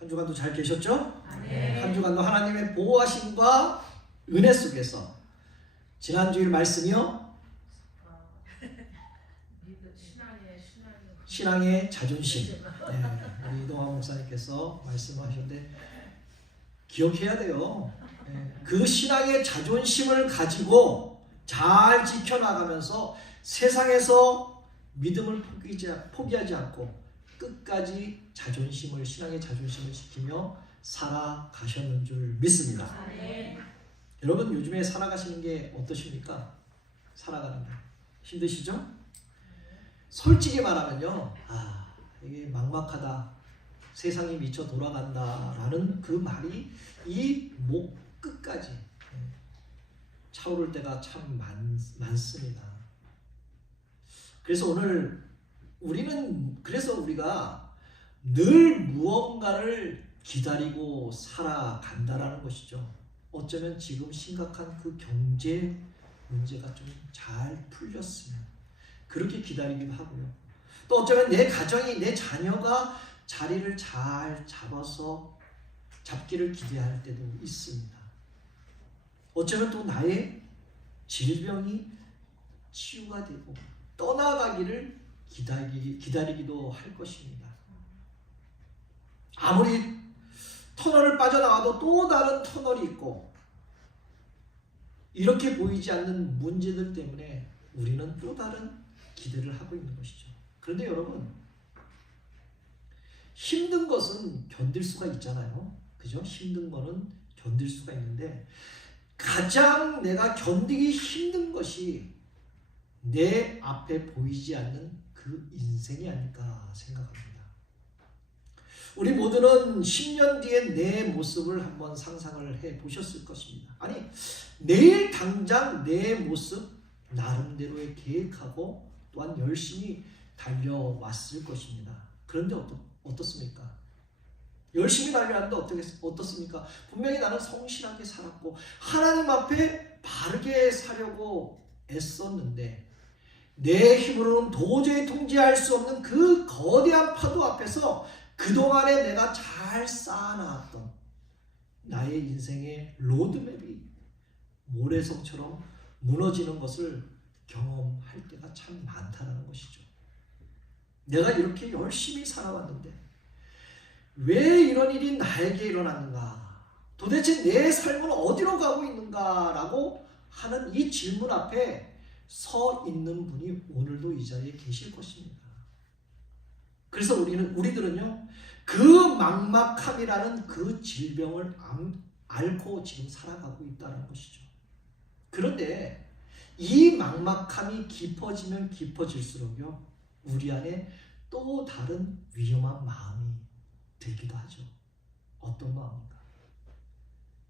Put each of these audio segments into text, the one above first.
한 주간도 잘 계셨죠? 네. 한 주간도 하나님의 보호하심과 은혜 속에서 지난주일 말씀이요. 신앙의 자존심. 네, 우리 이동환 목사님께서 말씀하셨는데 기억해야 돼요. 네, 그 신앙의 자존심을 가지고 잘 지켜나가면서 세상에서 믿음을 포기하지 않고 끝까지 신앙의 자존심을 지키며 살아가셨는 줄 믿습니다. 네. 여러분 요즘에 살아가시는 게 어떠십니까? 살아가는 게 힘드시죠? 솔직히 말하면요, 이게 막막하다, 세상이 미쳐 돌아간다라는 그 말이 이 목 끝까지 차오를 때가 참 많습니다. 그래서 오늘 우리가 늘 무언가를 기다리고 살아간다라는 것이죠. 어쩌면 지금 심각한 그 경제 문제가 좀 잘 풀렸으면 그렇게 기다리기도 하고요. 또 어쩌면 내 가정이, 내 자녀가 자리를 잘 잡기를 기대할 때도 있습니다. 어쩌면 또 나의 질병이 치유가 되고 떠나가기를 기다리기도 할 것입니다. 아무리 터널을 빠져나와도 또 다른 터널이 있고 이렇게 보이지 않는 문제들 때문에 우리는 또 다른 기대를 하고 있는 것이죠. 그런데 여러분, 힘든 것은 견딜 수가 있잖아요. 그죠? 힘든 거는 견딜 수가 있는데 가장 내가 견디기 힘든 것이 내 앞에 보이지 않는 그 인생이 아닐까 생각합니다. 우리 모두는 10년 뒤에 내 모습을 한번 상상을 해 보셨을 것입니다. 아니, 내일 당장 내 모습 나름대로의 계획하고 또한 열심히 달려왔을 것입니다. 그런데 어떻습니까? 열심히 달려왔는데 어떻습니까? 분명히 나는 성실하게 살았고 하나님 앞에 바르게 사려고 애썼는데 내 힘으로는 도저히 통제할 수 없는 그 거대한 파도 앞에서 그동안에 내가 잘 쌓아놨던 나의 인생의 로드맵이 모래성처럼 무너지는 것을 경험할 때가 참 많다는 것이죠. 내가 이렇게 열심히 살아왔는데 왜 이런 일이 나에게 일어났는가? 도대체 내 삶은 어디로 가고 있는가라고 하는 이 질문 앞에 서 있는 분이 오늘도 이 자리에 계실 것입니다. 그래서 우리들은요, 그 막막함이라는 그 질병을 앓고 지금 살아가고 있다는 것이죠. 그런데 이 막막함이 깊어지면 깊어질수록요, 우리 안에 또 다른 위험한 마음이 들기도 하죠. 어떤 마음인가?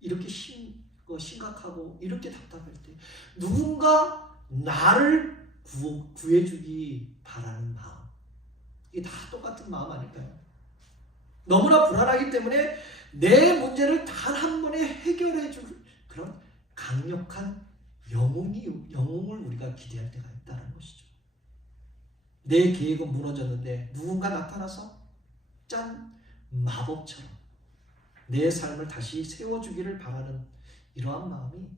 이렇게 심각하고 이렇게 답답할 때 누군가 나를 구해주기 바라는 마음, 이게 다 똑같은 마음 아닐까요? 너무나 불안하기 때문에 내 문제를 단 한 번에 해결해 줄 그런 강력한 영웅을 우리가 기대할 때가 있다는 것이죠. 내 계획은 무너졌는데 누군가 나타나서 짠, 마법처럼 내 삶을 다시 세워주기를 바라는 이러한 마음이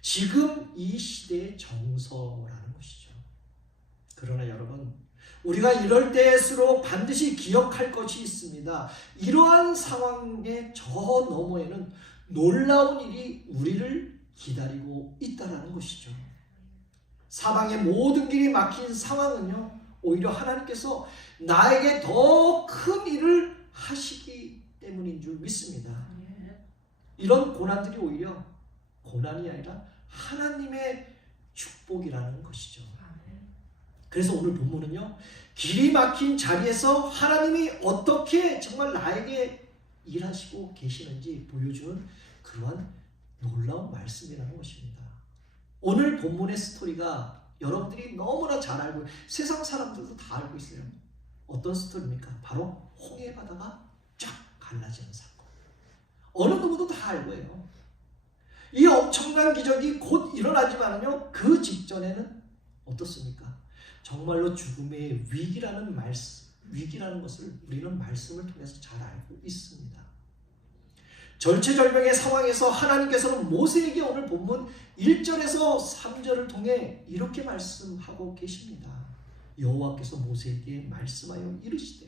지금 이 시대의 정서라는 것이죠. 그러나 여러분, 우리가 이럴 때일수록 반드시 기억할 것이 있습니다. 이러한 상황의 저 너머에는 놀라운 일이 우리를 기다리고 있다는 것이죠. 사방의 모든 길이 막힌 상황은요, 오히려 하나님께서 나에게 더 큰 일을 하시기 때문인 줄 믿습니다. 이런 고난들이 오히려 고난이 아니라 하나님의 축복이라는 것이죠. 그래서 오늘 본문은요, 길이 막힌 자리에서 하나님이 어떻게 정말 나에게 일하시고 계시는지 보여주는 그러한 놀라운 말씀이라는 것입니다. 오늘 본문의 스토리가 여러분들이 너무나 잘 알고, 세상 사람들도 다 알고 있어요. 어떤 스토리입니까? 바로 홍해 바다가 쫙 갈라지는 사건. 어느 누구도 다 알고 해요. 이 엄청난 기적이 곧 일어나지만요, 그 직전에는 어떻습니까? 정말로 죽음의 위기라는 것을 우리는 말씀을 통해서 잘 알고 있습니다. 절체절명의 상황에서 하나님께서는 모세에게 오늘 본문 1절에서 3절을 통해 이렇게 말씀하고 계십니다. 여호와께서 모세에게 말씀하여 이르시되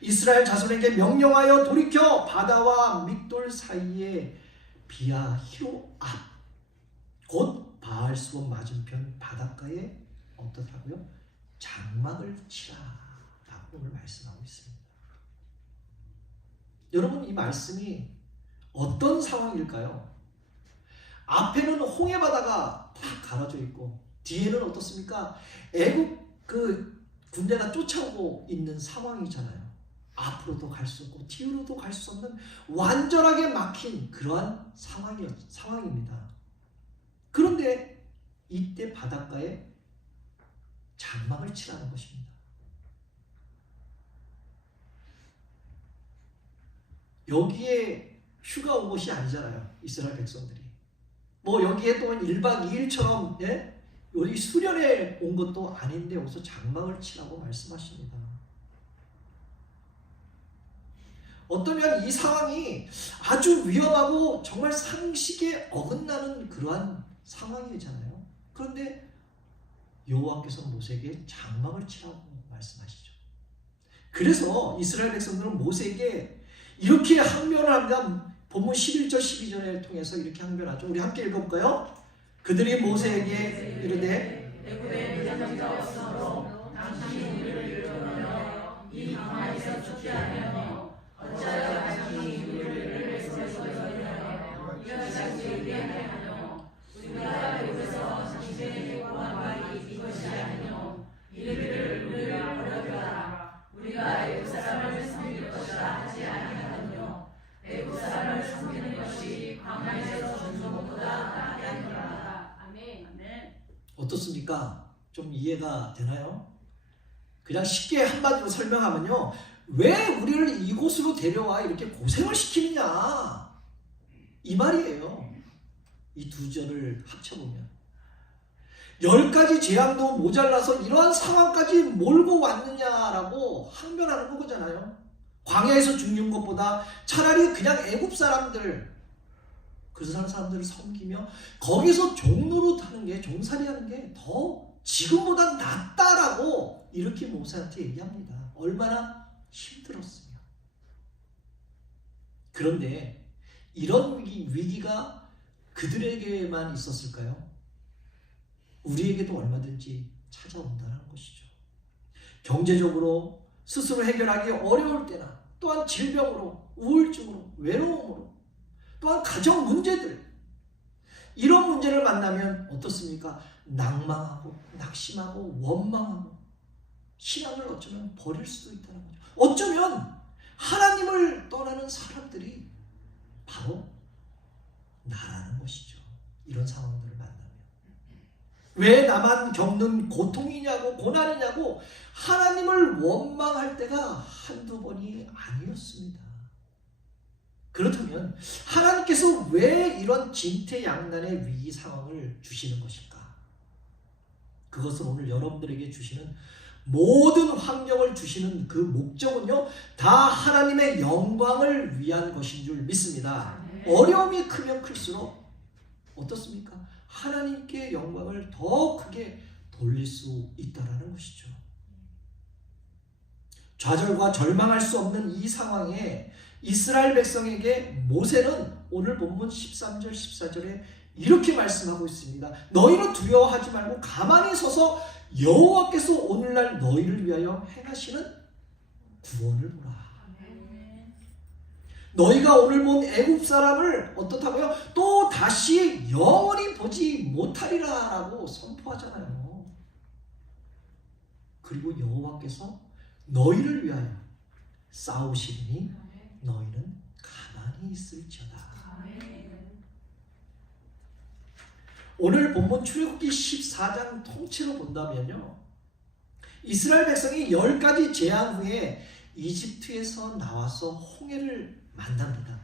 이스라엘 자손에게 명령하여 돌이켜 바다와 믹돌 사이에 비아 히로 앞 곧 바알수온 맞은편 바닷가에 어떻다고요? 장막을 치라 라고 오늘 말씀하고 있습니다. 여러분, 이 말씀이 어떤 상황일까요? 앞에는 홍해바다가 딱 가려져 있고 뒤에는 어떻습니까? 애국 그 군대가 쫓아오고 있는 상황이잖아요. 앞으로도 갈 수 없고 뒤로도 갈 수 없는 완전하게 막힌 그러한 상황입니다. 그런데 이때 바닷가에 장막을 치라는 것입니다. 여기에 휴가 온 것이 아니잖아요. 이스라엘 백성들이. 뭐 여기에 또 1박 2일처럼 여기 수련회 온 것도 아닌데 여기서 장막을 치라고 말씀하십니다. 어떠면 이 상황이 아주 위험하고 정말 상식에 어긋나는 그러한 상황이잖아요. 그런데 여호와께서 모세에게 장막을 치라고 말씀하시죠. 그래서 이스라엘 백성들은 모세에게 이렇게 항변을 합니다. 본문 11절 12절을 통해서 이렇게 항변하죠. 우리 함께 읽어볼까요? 그들이 모세에게 이르되 애굽에 믿는 자 없으므로 당신이 우리를 일으켜 이 강에서 죽게 하며 어찌하여 당신이 우리를 애굽에서 인하여 이같이 되게 하며 우리가 애굽에서 당신에게 구한 말이 이것이 아니뇨 이르기를 우리를 버려두라 우리가 애굽 사람을 섬길 것이라 하지 아니하느뇨 애굽 사람을 섬기는 것이 광야에서 죽는 것보다 낫게 하니라. 아멘. 어떻습니까? 좀 이해가 되나요? 그냥 쉽게 한마디로 설명하면요, 왜 우리를 이곳으로 데려와 이렇게 고생을 시키느냐 이 말이에요. 이 두 절을 합쳐보면 10가지 재앙도 모자라서 이러한 상황까지 몰고 왔느냐라고 항변하는 거잖아요. 광야에서 죽는 것보다 차라리 그냥 애굽 사람들, 그 사람들을 섬기며 거기서 종노릇하는 게, 종살이하는 게 더 지금보다 낫다라고 이렇게 모세한테 얘기합니다. 얼마나 힘들었으며. 그런데 이런 위기가 그들에게만 있었을까요? 우리에게도 얼마든지 찾아온다는 것이죠. 경제적으로 스스로 해결하기 어려울 때나, 또한 질병으로, 우울증으로, 외로움으로, 또한 가정 문제들, 이런 문제를 만나면 어떻습니까? 낭망하고 낙심하고 원망하고 신앙을 어쩌면 버릴 수도 있다는 거죠. 어쩌면 하나님을 떠나는 사람들이 바로 나라는 것이죠. 이런 상황들을 만나면 왜 나만 겪는 고통이냐고 고난이냐고 하나님을 원망할 때가 한두 번이 아니었습니다. 그렇다면 하나님께서 왜 이런 진퇴양난의 위기 상황을 주시는 것일까? 그것은 오늘 여러분들에게 주시는 모든 환경을 주시는 그 목적은요, 다 하나님의 영광을 위한 것인 줄 믿습니다. 어려움이 크면 클수록 어떻습니까? 하나님께 영광을 더 크게 돌릴 수 있다는 것이죠. 좌절과 절망할 수 없는 이 상황에 이스라엘 백성에게 모세는 오늘 본문 13절 14절에 이렇게 말씀하고 있습니다. 너희는 두려워하지 말고 가만히 서서 여호와께서 오늘날 너희를 위하여 행하시는 구원을 보라. 너희가 오늘 본 애굽 사람을 어떻다고요? 또 다시 영원히 보지 못하리라 라고 선포하잖아요. 그리고 여호와께서 너희를 위하여 싸우시리니 너희는 가만히 있을지어다. 오늘 본문 출애굽기 14장 통째로 본다면요, 이스라엘 백성이 10가지 재앙 후에 이집트에서 나와서 홍해를 만납니다.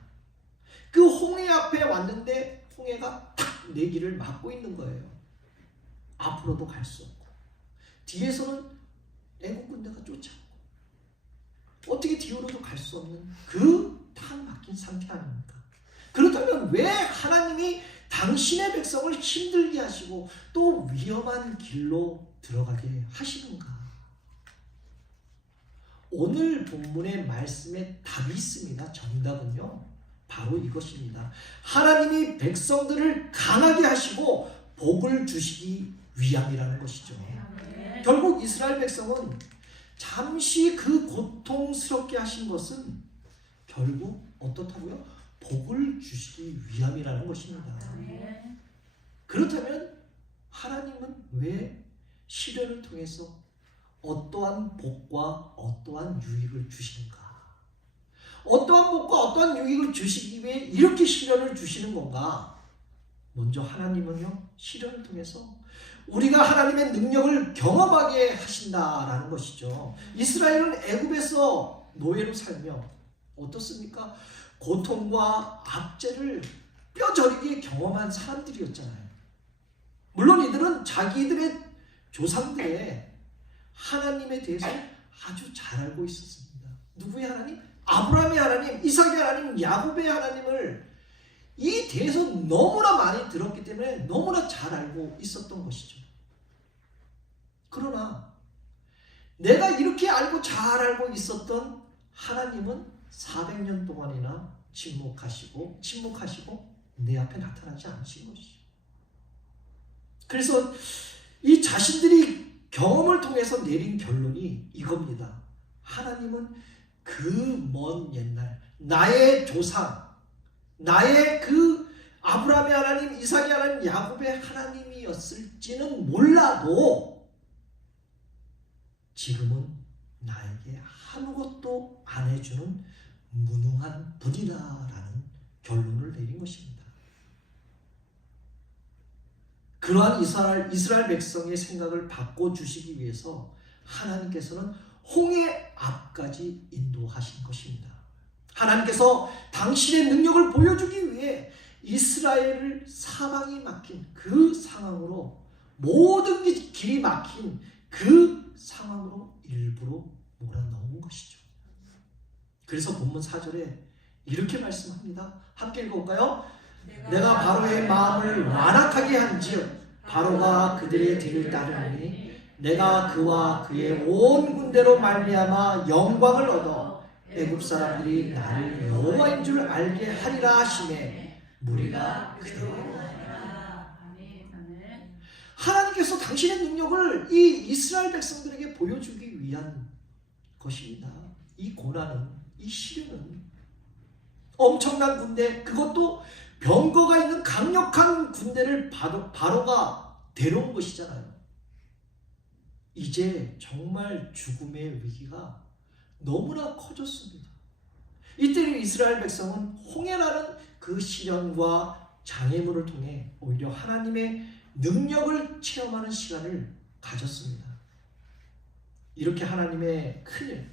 그 홍해 앞에 왔는데 홍해가 탁 내 길을 막고 있는 거예요. 앞으로도 갈 수 없고 뒤에서는 애국 군대가 쫓아오고 어떻게 뒤로도 갈 수 없는 그 탁 막힌 상태 아닙니까? 그렇다면 왜 하나님이 당신의 백성을 힘들게 하시고 또 위험한 길로 들어가게 하시는가? 오늘 본문의 말씀에 답이 있습니다. 정답은요, 바로 이것입니다. 하나님이 백성들을 강하게 하시고 복을 주시기 위함이라는 것이죠. 결국 이스라엘 백성은 잠시 그 고통스럽게 하신 것은 결국 어떻다고요? 복을 주시기 위함이라는 것입니다. 그렇다면 하나님은 왜 시련을 통해서 어떠한 복과 어떠한 유익을 주시는가? 어떠한 복과 어떠한 유익을 주시기 위해 이렇게 시련을 주시는 건가? 먼저 하나님은요, 시련을 통해서 우리가 하나님의 능력을 경험하게 하신다라는 것이죠. 이스라엘은 애굽에서 노예로 살며 어떻습니까? 고통과 압제를 뼈저리게 경험한 사람들이었잖아요. 물론 이들은 자기들의 조상들의 하나님에 대해서 아주 잘 알고 있었습니다. 누구의 하나님? 아브라함의 하나님, 이삭의 하나님, 야곱의 하나님을 이 대해서 너무나 많이 들었기 때문에 너무나 잘 알고 있었던 것이죠. 그러나 내가 이렇게 알고 잘 알고 있었던 하나님은 400년 동안이나 침묵하시고 내 앞에 나타나지 않으신 것이죠. 그래서 이 자신들이 경험을 통해서 내린 결론이 이겁니다. 하나님은 그 먼 옛날 나의 조상, 나의 그 아브라함의 하나님, 이삭의 하나님, 야곱의 하나님이었을지는 몰라도 지금은 나에게 아무것도 안 해주는 무능한 분이다라는 결론을 내린 것입니다. 그러한 이스라엘 백성의 생각을 바꿔주시기 위해서 하나님께서는 홍해 앞까지 인도하신 것입니다. 하나님께서 당신의 능력을 보여주기 위해 이스라엘을 사방이 막힌 그 상황으로, 모든 길이 막힌 그 상황으로 일부러 몰아넣은 것이죠. 그래서 본문 4절에 이렇게 말씀합니다. 함께 읽어볼까요? 내가 바로의 마음을 완악하게 한지은 바로가 그들의 뒤를 따르니 내가 그와 그의 온 군대로 말미암아 영광을 얻어 애굽 사람들이 나를 여호와인 줄 알게 하리라 하시매 무리가 그대로 하나님께서 당신의 능력을 이 이스라엘 백성들에게 보여주기 위한 것입니다. 이 고난은, 이 시련은 엄청난 군대, 그것도 병거가 있는 강력한 군대를 바로가 데려온 것이잖아요. 이제 정말 죽음의 위기가 너무나 커졌습니다. 이때 이스라엘 백성은 홍해라는 그 시련과 장애물을 통해 오히려 하나님의 능력을 체험하는 시간을 가졌습니다. 이렇게 하나님의 큰일,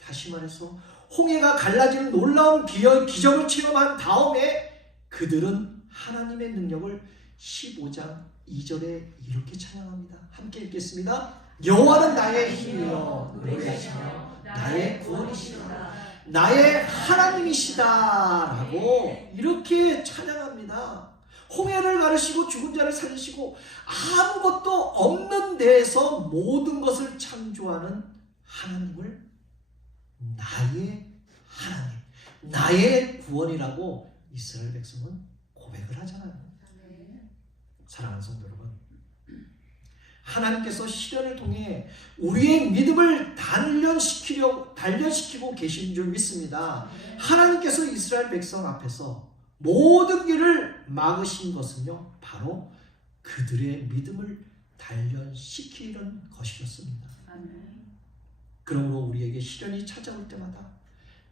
다시 말해서 홍해가 갈라지는 놀라운 기적을 체험한 다음에 그들은 하나님의 능력을 15장 2절에 이렇게 찬양합니다. 함께 읽겠습니다. 여호와는 나의 힘이여 노래하시며 나의 구원이시다, 나의 하나님이시다 라고 이렇게 찬양합니다. 홍해를 가르시고 죽은 자를 살리시고 아무것도 없는 데에서 모든 것을 창조하는 하나님을 나의 하나님, 나의 구원이라고 이스라엘 백성은 고백을 하잖아요. 사랑하는 성도 여러분, 하나님께서 시련을 통해 우리의 믿음을 단련시키고 계신 줄 믿습니다. 하나님께서 이스라엘 백성 앞에서 모든 길을 막으신 것은요, 바로 그들의 믿음을 단련시키는 것이었습니다. 그러므로 우리에게 시련이 찾아올 때마다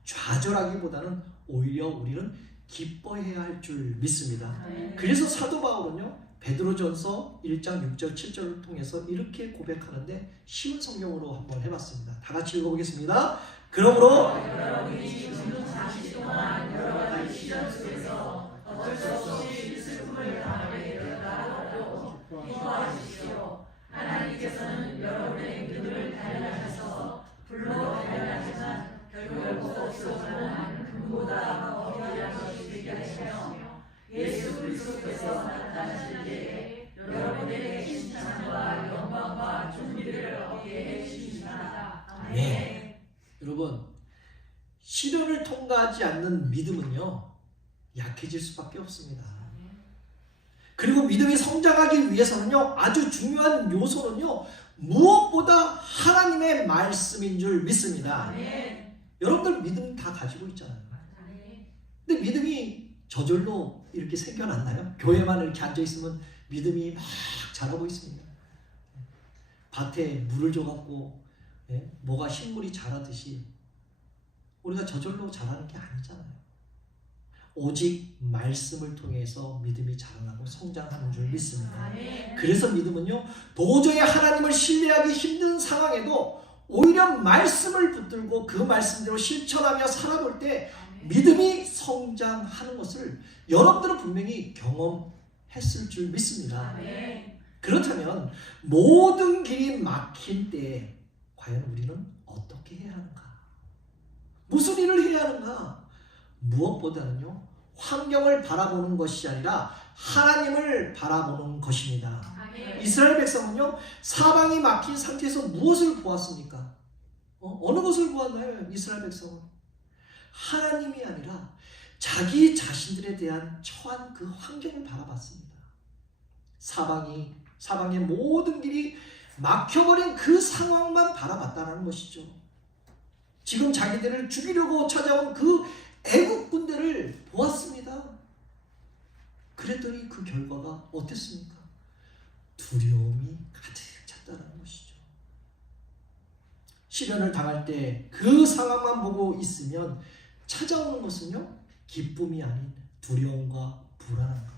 좌절하기보다는 오히려 우리는 기뻐해야 할 줄 믿습니다. 그래서 사도 바울은요, 베드로전서 1장 6절 7절을 통해서 이렇게 고백하는데 쉬운 성경으로 한번 해봤습니다. 다 같이 읽어보겠습니다. 그러므로 여러분이 지금 잠시 동안 여러 가지 시련 속에서 어쩔 수 없이 슬픔을 당하게 되었다고 기뻐하십시오. 하나님께서는 여러분의 믿음을 단련하셔서 불로 단련하지만 결국 없어지는 금보다 더 귀한 것이 되게 하시며 예수 그리스도께서 나타나실 때에 여러분에게 칭찬과 영광과 존귀를 얻게 해주시리라. 아멘. 여러분, 시련을 통과하지 않는 믿음은요, 약해질 수밖에 없습니다. 그리고 믿음이 성장하기 위해서는요, 아주 중요한 요소는요, 무엇보다 하나님의 말씀인 줄 믿습니다. 아멘. 여러분들 믿음 다 가지고 있잖아요. 근데 믿음이 저절로 이렇게 생겨났나요? 교회만 이렇게 앉아있으면 믿음이 막 자라고 있습니다. 밭에 물을 줘갖고 뭐가 식물이 자라듯이 우리가 저절로 자라는 게 아니잖아요. 오직 말씀을 통해서 믿음이 자라나고 성장하는 줄 믿습니다. 아멘. 그래서 믿음은요, 도저히 하나님을 신뢰하기 힘든 상황에도 오히려 말씀을 붙들고 그 말씀대로 실천하며 살아볼 때 믿음이 성장하는 것을 여러분들은 분명히 경험했을 줄 믿습니다. 아멘. 그렇다면 모든 길이 막힌 때에 과연 우리는 어떻게 해야 하는가? 무슨 일을 해야 하는가? 무엇보다는요, 환경을 바라보는 것이 아니라 하나님을 바라보는 것입니다. 아멘. 이스라엘 백성은요, 사방이 막힌 상태에서 무엇을 보았습니까? 어느 것을 보았나요? 이스라엘 백성은 하나님이 아니라 자기 자신들에 대한 처한 그 환경을 바라봤습니다. 사방의 모든 길이 막혀버린 그 상황만 바라봤다는 것이죠. 지금 자기들을 죽이려고 찾아온 그 애국 군대를 보았습니다. 그랬더니 그 결과가 어땠습니까? 두려움이 가득 찼다는 것이죠. 시련을 당할 때 그 상황만 보고 있으면 찾아오는 것은요, 기쁨이 아닌 두려움과 불안함과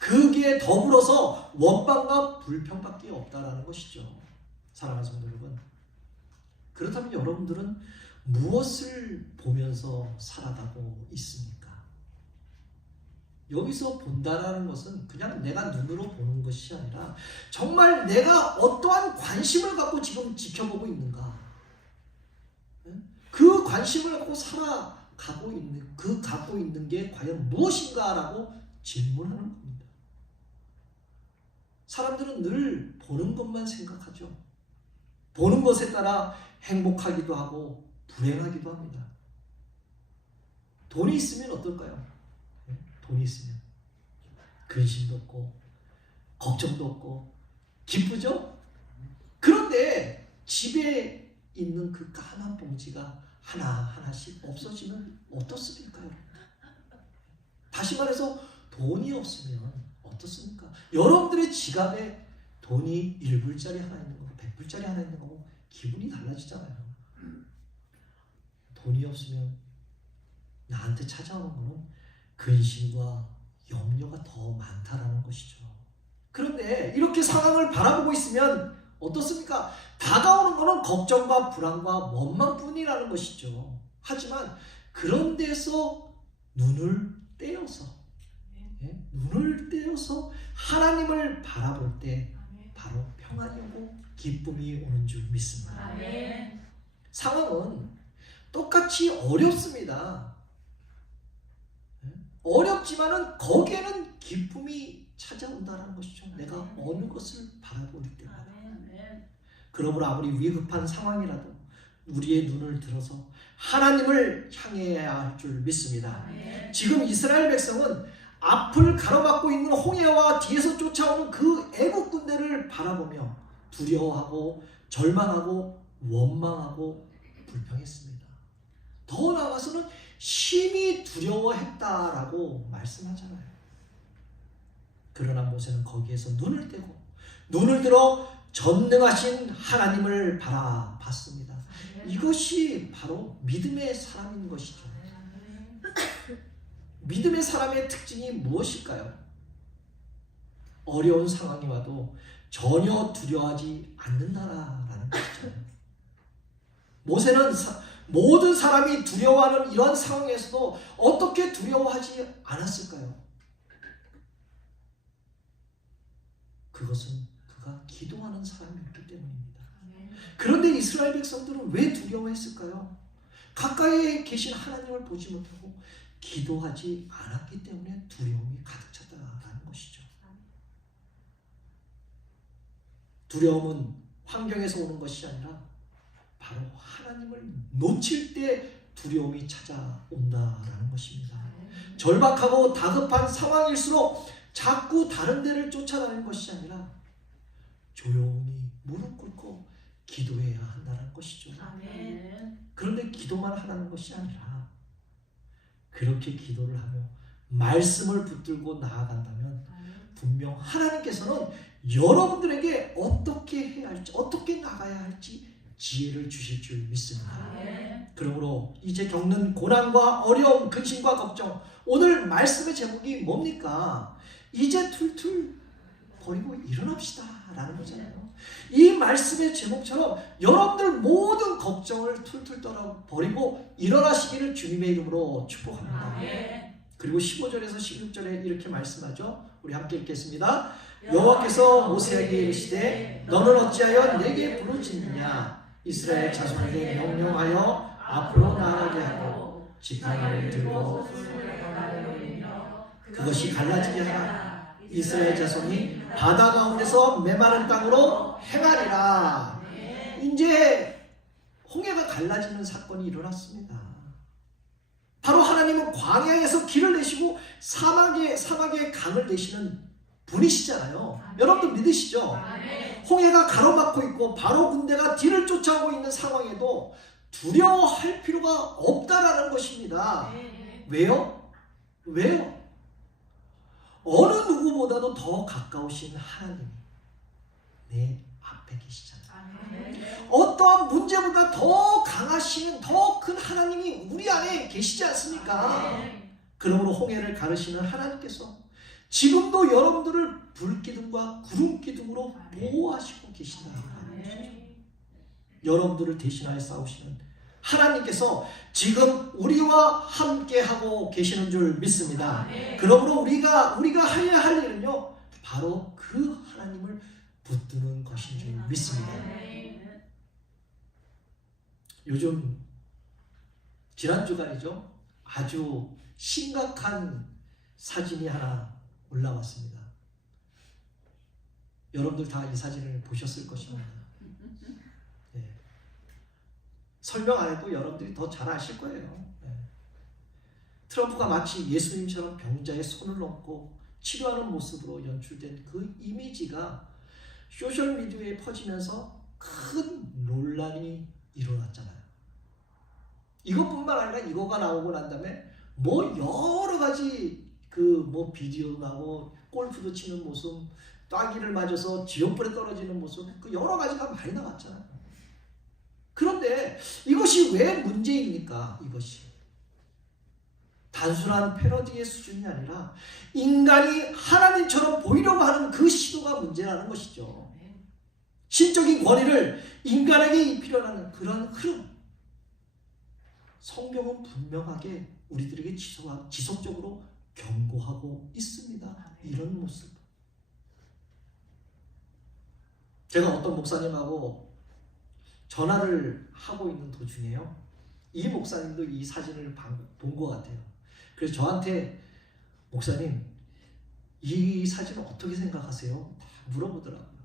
거기에 더불어서 원망과 불평밖에 없다라는 것이죠. 사랑하는 성도 여러분, 그렇다면 여러분들은 무엇을 보면서 살아가고 있습니까? 여기서 본다라는 것은 그냥 내가 눈으로 보는 것이 아니라 정말 내가 어떠한 관심을 갖고 지금 지켜보고 있는가? 그 관심을 갖고 살아가고 있는, 그 갖고 있는 게 과연 무엇인가라고 질문하는 겁니다. 사람들은 늘 보는 것만 생각하죠. 보는 것에 따라 행복하기도 하고 불행하기도 합니다. 돈이 있으면 어떨까요? 돈이 있으면 근심도 없고 걱정도 없고 기쁘죠? 그런데 집에 있는 그 까만 봉지가 하나하나씩 없어지면 어떻습니까? 다시 말해서 돈이 없으면 어떻습니까? 여러분들의 지갑에 돈이 1불짜리 하나 있는 거고 100불짜리 하나 있는 거고 기분이 달라지잖아요. 돈이 없으면 나한테 찾아오는 거는 근심과 염려가 더 많다라는 것이죠. 그런데 이렇게 상황을 바라보고 있으면 어떻습니까? 다가오는 것은 걱정과 불안과 원망뿐이라는 것이죠. 하지만 그런 데서 눈을 떼어서 하나님을 바라볼 때 바로 평안이 오고 기쁨이 오는 줄 믿습니다. 아멘. 상황은 똑같이 어렵습니다. 어렵지만은 거기에는 기쁨이 찾아온다는 것이죠. 내가 어느 것을 바라볼 때마다. 그러므로 아무리 위급한 상황이라도 우리의 눈을 들어서 하나님을 향해야 할 줄 믿습니다. 지금 이스라엘 백성은 앞을 가로막고 있는 홍해와 뒤에서 쫓아오는 그 애국 군대를 바라보며 두려워하고 절망하고 원망하고 불평했습니다. 더 나아가서는 심히 두려워했다라고 말씀하잖아요. 그러나 모세는 거기에서 눈을 떼고 눈을 들어 전능하신 하나님을 바라봤습니다. 이것이 바로 믿음의 사람인 것이죠. 믿음의 사람의 특징이 무엇일까요? 어려운 상황이 와도 전혀 두려워하지 않는다라는 것이죠. 모세는 모든 사람이 두려워하는 이런 상황에서도 어떻게 두려워하지 않았을까요? 그것은 그가 기도하는 사람이었기 때문입니다. 그런데 이스라엘 백성들은 왜 두려워했을까요? 가까이에 계신 하나님을 보지 못하고 기도하지 않았기 때문에 두려움이 가득 찼습니다. 두려움은 환경에서 오는 것이 아니라 바로 하나님을 놓칠 때 두려움이 찾아온다라는 것입니다. 절박하고 다급한 상황일수록 자꾸 다른 데를 쫓아다니는 것이 아니라 조용히 무릎 꿇고 기도해야 한다는 것이죠. 그런데 기도만 하는 것이 아니라 그렇게 기도를 하며 말씀을 붙들고 나아간다면 분명 하나님께서는 여러분들에게 어떻게 해야 할지, 어떻게 나가야 할지 지혜를 주실 줄 믿습니다. 그러므로 이제 겪는 고난과 어려움, 근심과 걱정, 오늘 말씀의 제목이 뭡니까? 이제 툴툴 버리고 일어납시다 라는 거잖아요. 이 말씀의 제목처럼 여러분들 모든 걱정을 툴툴 떨어버리고 일어나시기를 주님의 이름으로 축복합니다. 그리고 15절에서 16절에 이렇게 말씀하죠. 우리 함께 읽겠습니다. 여호와께서 모세에게 이르시되 너는 어찌하여 내게 부르짖느냐? 이스라엘 자손에게 명령하여 앞으로 나아가게 하고 지팡이를 들고 그것이 갈라지게 하라. 이스라엘 자손이 바다 가운데서 메마른 땅으로 행하리라. 이제 홍해가 갈라지는 사건이 일어났습니다. 바로 하나님은 광야에서 길을 내시고 사막에 강을 내시는 분이시잖아요. 여러분들 믿으시죠? 홍해가 가로막고 있고 바로 군대가 뒤를 쫓아오고 있는 상황에도 두려워할 필요가 없다라는 것입니다. 왜요? 어느 누구보다도 더 가까우신 하나님이 내 앞에 계시잖아요. 어떠한 문제보다 더 강하시는 더 큰 하나님이 우리 안에 계시지 않습니까? 그러므로 홍해를 가르시는 하나님께서 지금도 여러분들을 불기둥과 구름기둥으로 보호하시고 계신다는 것이죠. 여러분들을 대신하여 싸우시는 하나님께서 지금 우리와 함께하고 계시는 줄 믿습니다. 그러므로 우리가 해야 할 일은요, 바로 그 하나님을 붙드는 것인 줄 믿습니다. 요즘 지난주간이죠. 아주 심각한 사진이 하나 올라왔습니다. 여러분들 다 이 사진을 보셨을 것입니다. 네. 설명 안 해도 여러분들이 더 잘 아실 거예요. 네. 트럼프가 마치 예수님처럼 병자의 손을 얹고 치료하는 모습으로 연출된 그 이미지가 소셜미디어에 퍼지면서 큰 논란이 일어났잖아요. 이것뿐만 아니라 이거가 나오고 난 다음에 뭐 여러 가지 비디오 나고 골프도 치는 모습, 따기를 맞아서 지옥불에 떨어지는 모습, 그 여러 가지가 많이 나왔잖아요. 그런데 이것이 왜 문제입니까? 이것이 단순한 패러디의 수준이 아니라 인간이 하나님처럼 보이려고 하는 그 시도가 문제라는 것이죠. 신적인 권위를 인간에게 입히려는 그런 흐름, 성경은 분명하게 우리들에게 지속적으로 경고하고 있습니다. 이런 모습. 제가 어떤 목사님하고 전화를 하고 있는 도중에요, 이 목사님도 이 사진을 본 것 같아요. 그래서 저한테 목사님, 이 사진을 어떻게 생각하세요? 다 물어보더라고요.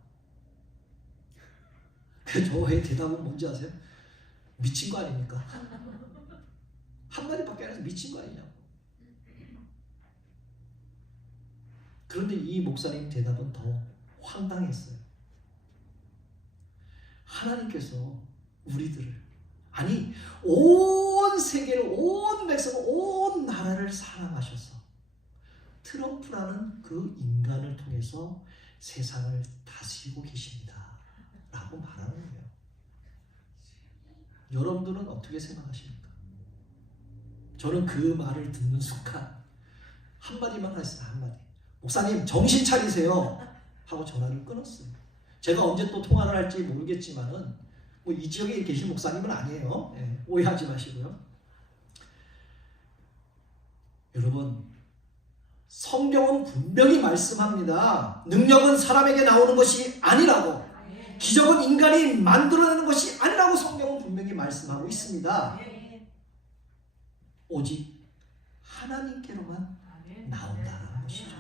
그래서 저의 대답은 뭔지 아세요? 미친 거 아닙니까? 한마디밖에 안 해서 미친 거 아니냐고. 그런데 이 목사님 대답은 더 황당했어요. 하나님께서 우리들을, 아니 온 세계를, 온 백성을, 온 나라를 사랑하셔서 트럼프라는 그 인간을 통해서 세상을 다스리고 계십니다 라고 말하는 거예요. 여러분들은 어떻게 생각하십니까? 저는 그 말을 듣는 순간 한마디만 했어요. 한마디. 목사님 정신 차리세요 하고 전화를 끊었어요. 제가 언제 또 통화를 할지 모르겠지만은 이 지역에 계신 목사님은 아니에요. 네, 오해하지 마시고요. 여러분, 성경은 분명히 말씀합니다. 능력은 사람에게 나오는 것이 아니라고, 기적은 인간이 만들어내는 것이 아니라고 성경은 분명히 말씀하고 있습니다. 오직 하나님께로만 나온다는 것이죠.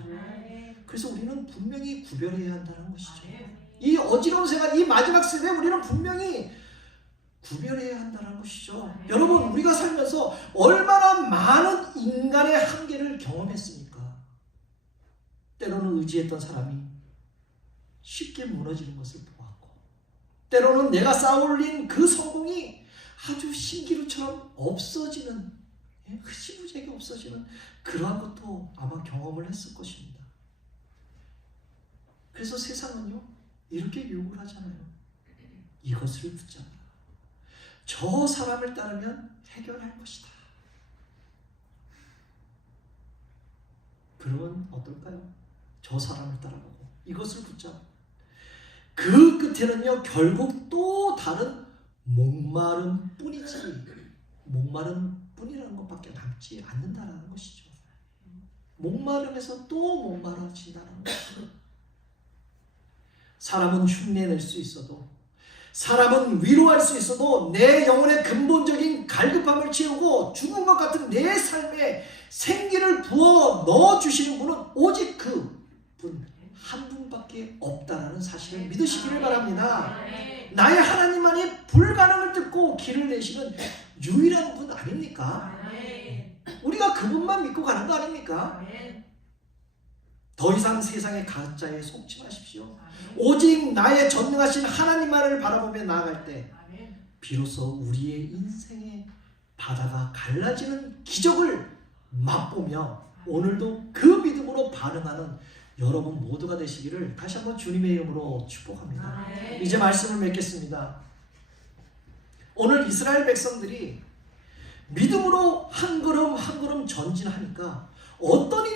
그래서 우리는 분명히 구별해야 한다는 것이죠. 이 어지러운 생활, 이 마지막 세대에 우리는 분명히 구별해야 한다는 것이죠. 여러분, 우리가 살면서 얼마나 많은 인간의 한계를 경험했습니까? 때로는 의지했던 사람이 쉽게 무너지는 것을 보았고, 때로는 내가 쌓아올린 그 성공이 아주 신기루처럼 없어지는, 흐지부지하게 없어지는 그러한 것도 아마 경험을 했을 것입니다. 그래서 세상은요, 이렇게 요구를 하잖아요. 이것을 붙잡아. 저 사람을 따르면 해결할 것이다. 그러면 어떨까요? 저 사람을 따라가고 이것을 붙잡아. 그 끝에는요, 결국 또 다른 목마름 뿐이지, 목마름 뿐이라는 것밖에 남지 않는다는 것이죠. 목마름에서 또 목마르진다는 것이죠. 사람은 흉내낼 수 있어도, 사람은 위로할 수 있어도 내 영혼의 근본적인 갈급함을 채우고 죽은 것 같은 내 삶에 생기를 부어 넣어주시는 분은 오직 그 분 한 분밖에 없다는 사실을 믿으시기를 바랍니다. 나의 하나님만이 불가능을 듣고 길을 내시는 유일한 분 아닙니까? 우리가 그분만 믿고 가는 거 아닙니까? 더 이상 세상의 가짜에 속지 마십시오. 오직 나의 전능하신 하나님만을 바라보며 나아갈 때 비로소 우리의 인생의 바다가 갈라지는 기적을 맛보며 오늘도 그 믿음으로 반응하는 여러분 모두가 되시기를 다시 한번 주님의 이름으로 축복합니다. 이제 말씀을 맺겠습니다. 오늘 이스라엘 백성들이 믿음으로 한 걸음 한 걸음 전진하니까 어떤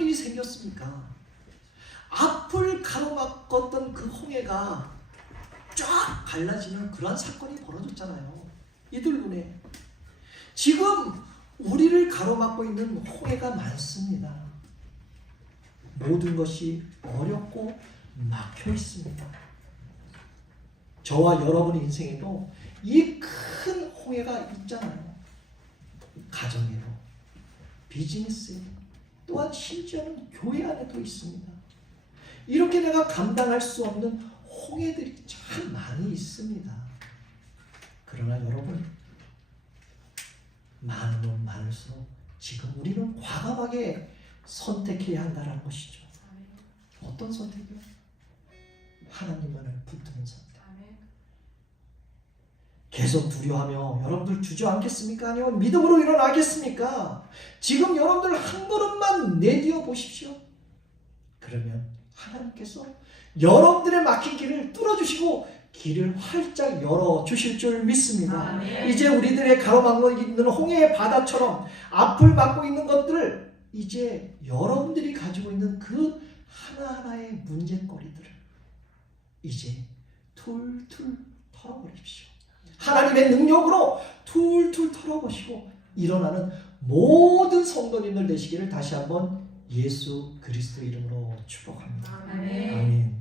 일이 생겼습니까? 앞을 가로막았던 그 홍해가 쫙 갈라지는 그러한 사건이 벌어졌잖아요. 이들 눈에. 지금 우리를 가로막고 있는 홍해가 많습니다. 모든 것이 어렵고 막혀 있습니다. 저와 여러분의 인생에도 이 큰 홍해가 있잖아요. 가정에도, 비즈니스에도, 또한 심지어는 교회 안에도 있습니다. 이렇게 내가 감당할 수 없는 홍해들이 참 많이 있습니다. 그러나 여러분, 많으면 많을수록 지금 우리는 과감하게 선택해야 한다는 것이죠. 어떤 선택이요? 하나님만을 붙드는 선택. 계속 두려워하며 여러분들 주저앉겠습니까? 아니면 믿음으로 일어나겠습니까? 지금 여러분들 한 걸음만 내디어 보십시오. 그러면 하나님께서 여러분들의 막힌 길을 뚫어주시고 길을 활짝 열어주실 줄 믿습니다. 아멘. 이제 우리들의 가로막고 있는 홍해의 바다처럼 앞을 막고 있는 것들을 이제 여러분들이 가지고 있는 그 하나하나의 문제거리들을 이제 툴툴 털어버리십시오. 하나님의 능력으로 툴툴 털어보시고 일어나는 모든 성도님들 되시기를 다시 한번 예수 그리스도 이름으로 축복합니다. 아멘. 아멘.